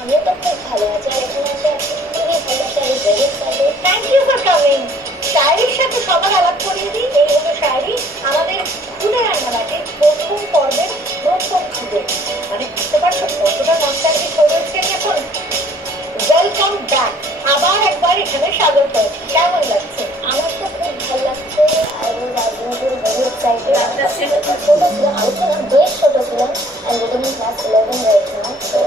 আমিও তো খুব ভালো আছি, আর এখানে এসে খুবই ভালো লাগছে। আমি very excited. Thank you for coming. শায়রির সাথে সবার আলাপ করিয়ে দিই। এই হলো শায়রি, আমাদের খুদে রান্নাবাটির প্রথম পর্বের প্রথম খুদে। মানে বুঝতে পারছো কতটা নস্টালজিক হয়ে রয়েছে আমি এখন। ওয়েলকাম ব্যাক, আবার একবার এখানে স্বাগত। কেমন লাগছে? আমার তো খুব ভালো লাগছে। I was very excited. ছোট ছিলাম, আমি ছিলাম বেশ ছোট ছিলাম। আমি living in class 11 right now. তো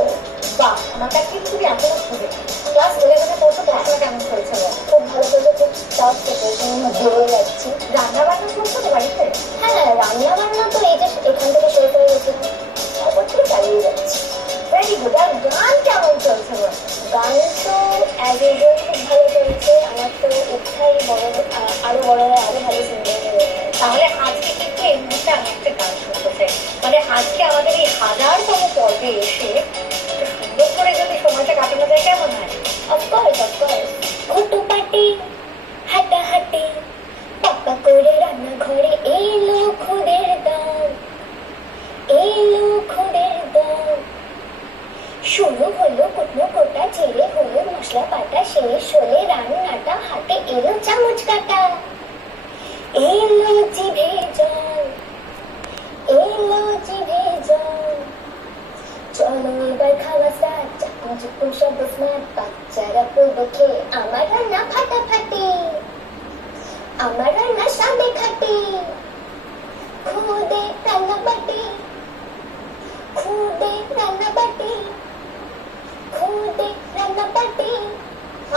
বাহ, আমার কাছে খুবই এখনো খুবই ক্লাস 11 এ পড়তো। পড়াশোনা কেমন চলছিল? খুব ভালো চলছে, খুব টাফ প্রিপারেশনের মধ্যে দিয়ে যাচ্ছি। রান্না বান্না চলছে তো বাড়িতে? হ্যাঁ, রান্না বান্না তো এই যে এখান থেকে শুরু করে গেছিলাম, তারপর থেকে চালিয়ে যাচ্ছি। Very good. আর গান কেমন চলছে? গান তো অ্যাজ ইউজুয়াল খুব ভালো চলছে। আমার তো ইচ্ছাই বড় আরো বড় হয়, আরো ভালো সিঙ্গার হয়ে। তাহলে আজকে কিন্তু এই মুহূর্তে আমি একটা গান শুনতে চাই। মানে আজকে আমাদের এই 1000তম পর্বে এসে সুন্দর করে যদি সময়টা কাটানো যায় কেমন হয়? Of course of course. ঘুটুপাটি হাঁটাহাঁটি পাপা করে রান্নাঘরে এলো খুদের দাম, এলো খুদের দাম। শুরু হলো কুটনো কোটা, ছেড়ে হলো মশলা পাটা, শেষ হলে রান্নাটা, হাতে এলো চামচ কাটা। এলো জিভে জল, এলো জিভে জল। চলো এবার খাওয়া স্টার্ট, চাকু চুকু শব্দ স্মার্ট। বাচ্চারা পড়বে খেয়ে আমার রান্না ফাটাফাটি, আমার রান্না সামনে খাটি। খুদে রান্নাবাটি, খুদে রান্নাবাটি, খুদে রান্নাবাটি।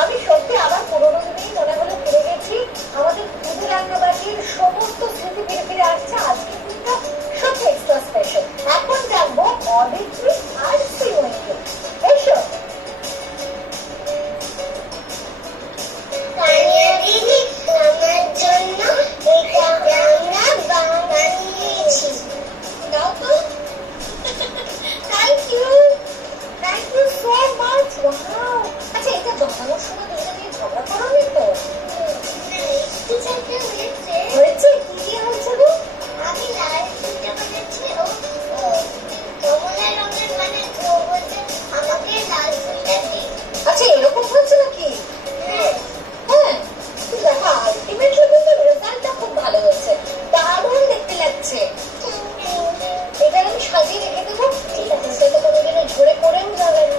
আমি সত্যি আবার পুরোনো দিনেই মনে হলো ফিরে গেছি। আমাদের খুদে রান্নাবাটির সমস্ত স্মৃতি ফিরে ফিরে আসছে। আজকে কিন্তু সত্যি এক্সট্রা স্পেশাল। এখন জানবো অদিতি আর শ্রীমণীকে। এসো। তানিয়া দিদি, আমার জন্য এটা আমরা বানিয়েছি। দাও তো। Thank you, thank you so much. Wow, আচ্ছা এটা বানানোর সময় দুজনে ঝগড়া করোনি তো? একটু চাইতে হয়েছে। হয়েছে? কি কি হয়েছে গো? আমি লাল ফুলটা বানাচ্ছি, ও কমলা রঙের মানে ও বলছে আমাকে লাল ফুলটা দিই। আচ্ছা এরকম হচ্ছে নাকি? হ্যাঁ, হ্যাঁ, দেখো আলটিমেটলি কিন্তু রেজাল্টটা খুব ভালো হয়েছে। দারুণ দেখতে লাগছে। এটা আমি সাজিয়ে রেখে দেবো। ঠিক আছে, সেটা কোনোদিনও ঝরে পড়েও যাবে না।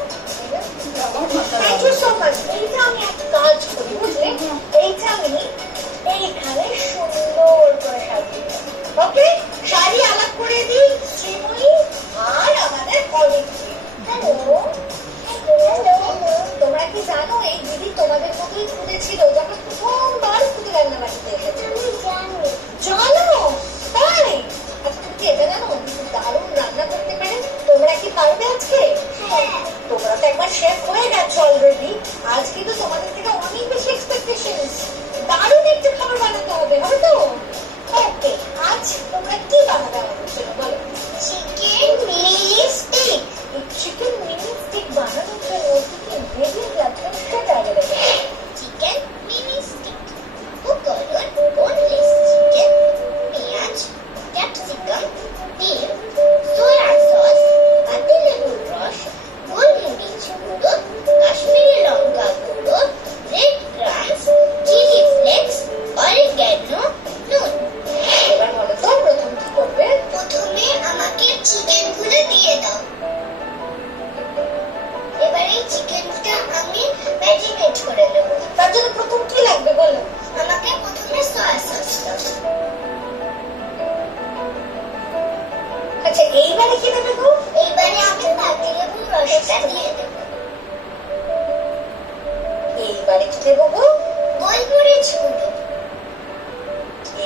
Thank you so much. এইটা আমি এক কাজ করি বুঝলে, এইটা আমি এইখানে সুন্দর করে সাজিয়ে দেবো। ওকে, শাড়ি আলাপ করে দিই শ্রীময়ী আর আমাদের অদিতি। হ্যালো, তোমরা কি জানো এই দিদি তোমাদের মতোই খুদে ছিল যখন প্রথমবার খুদে রান্নাবাড়িতে এসেছে? আমি জানি। জানো? তাই? আচ্ছা তুমি কি এটা জানো দিদি দারুণ রান্না করতে পারে? তোমরা কি পারবে আজকে? হ্যাঁ, তোমরা তো একবার শেফ হয়ে গেছো অলরেডি। আজ কিন্তু তোমাদের থেকে অনেক বেশি এক্সপেকটেশন। দারুণ একটু খাবার বানাতে হবে, হবে তো? ওকে, আজ তোমরা কি বানাবে আমাদের জন্য বলো? Chicken mini stick. এই চিকেন মিনি স্টিক বানানোর জন্য কি কি ইনগ্রেডিয়েন্ট লাগবে সেটা আগে দেখে নাও। চিকেন মিনি স্টিক, উপকরণ বোনলেস চিকেন, পেঁয়াজ, ক্যাপসিকাম, ডিম, সয়া সস, পাতিলেবুর রস, গোলমরিচ গুঁড়ো, কাশ্মীরি লঙ্কা গুঁড়ো, red grams, chilli flakes, oregano, নুন। এবার বলো তো প্রথম কি করবে? প্রথমে আমাকে চিকেনগুলো দিয়ে দাও। এবার এই চিকেনটা আমি ম্যারিনেট করে নেবো। তার জন্য প্রথম কি লাগবে বলো? আমাকে প্রথমে সয়া সস দাও। আচ্ছা এইবারে কি দেবে গো? এইবারে আমি পাতিলেবুর রসটা দিয়ে দেবো। এইবারে কি দেবো গো? গোলমরিচ গুঁড়ো,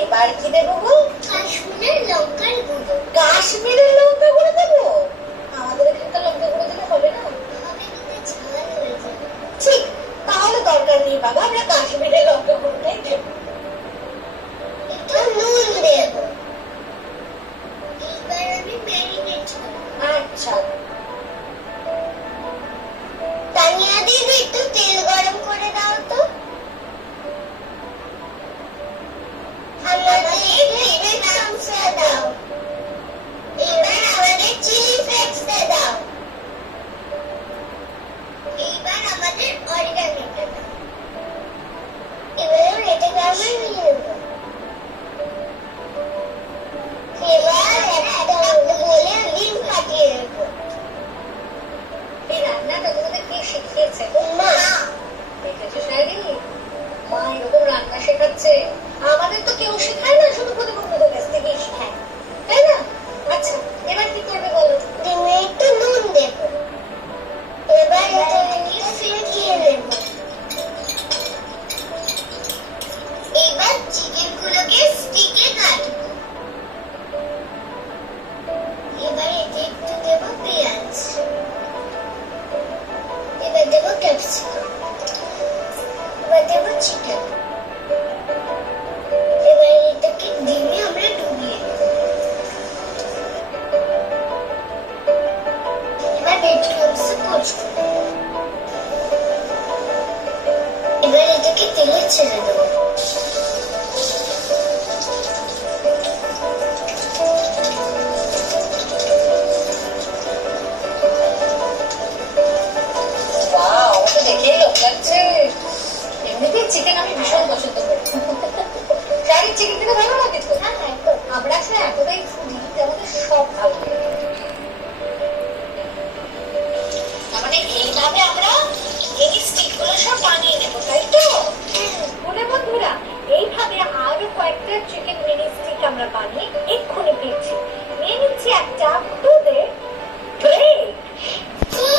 এবার কি দেবো গো? কাশ্মীরের লঙ্কার গুঁড়ো। কাশ্মীরের লঙ্কা গুঁড়ো দেবো? আমাদের এখানকার লঙ্কা গুঁড়ো দিলে হবে না? হবে কিন্তু ঝাল হয়ে যাবে। ঠিক, তাহলে দরকার নেই বাবা, আমরা কাশ্মীরের লঙ্কা গুঁড়োটাই দেবো। একটু নুন দেবো। এইবার আমি ম্যারিনেট করবো। আচ্ছা তানিয়া দিদি, একটু তেল গরম করে দাও তো। আমাদের গ্রেভি চামচটা দাও। এবার আমাদের চিলি ফ্লেক্সটা দাও। অরিগামি এবার এটাকে আমরা নিয়ে নেব এবার একটা বলে ডিম ফাটিয়ে নেব এই রান্নাটা তোমাদের কে শিখিয়েছে? মা দেখেছো শায়রি, মা এরকম রান্না শেখাচ্ছে। আমাদের তো কেউ শেখায় না, শুধু প্রতিবন্ধীদের কাছ থেকেই শেখায়, তাই না? আচ্ছা, এবার কি করবে বলো? ডিমে একটু নুন দেব এবার এটাকে ফেটিয়ে নেব এবার চিকেন গুলোকে স্টিকে কাটবো এবার এতে একটু দেব পেঁয়াজ এবার দেব ক্যাপসিকাম এবার দেব চিকেন এবার এটাকে ডিমে আমরা ডুবিয়ে দেব এবার ব্রেড ক্রাম্বস কুচবো এবার এটাকে তেলে ছেড়ে দেবো বাহ, আমার তো দেখেই লোভ লাগছে। এমনিতেই চিকেন আমি ভীষণ পছন্দ করি। শায়রির চিকেন খেতে ভালো লাগে তো? হ্যাঁ একদম আমরা আসলে এতটাই